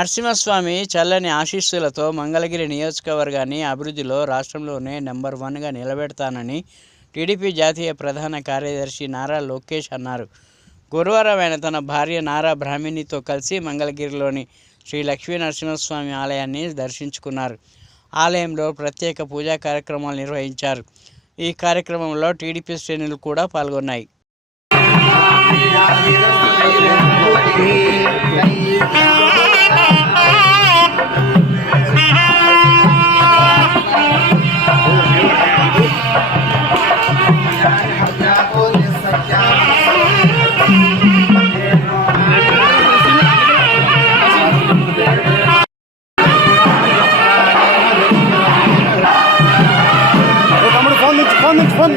నరసింహస్వామి చల్లని ఆశీస్సులతో మంగళగిరి నియోజకవర్గాన్ని అభివృద్ధిలో రాష్ట్రంలోనే నెంబర్ 1గా నిలబెడతానని టీడీపీ జాతీయ ప్రధాన కార్యదర్శి నారా లోకేష్ అన్నారు. గురువారం ఆయన తన భార్య నారా బ్రాహ్మణితో కలిసి మంగళగిరిలోని శ్రీ లక్ష్మీ నరసింహస్వామి ఆలయాన్ని దర్శించుకున్నారు. ఆలయంలో ప్రత్యేక పూజా కార్యక్రమాలు నిర్వహించారు. ఈ కార్యక్రమంలో టీడీపీ శ్రేణులు కూడా పాల్గొన్నాయి. ఫోన్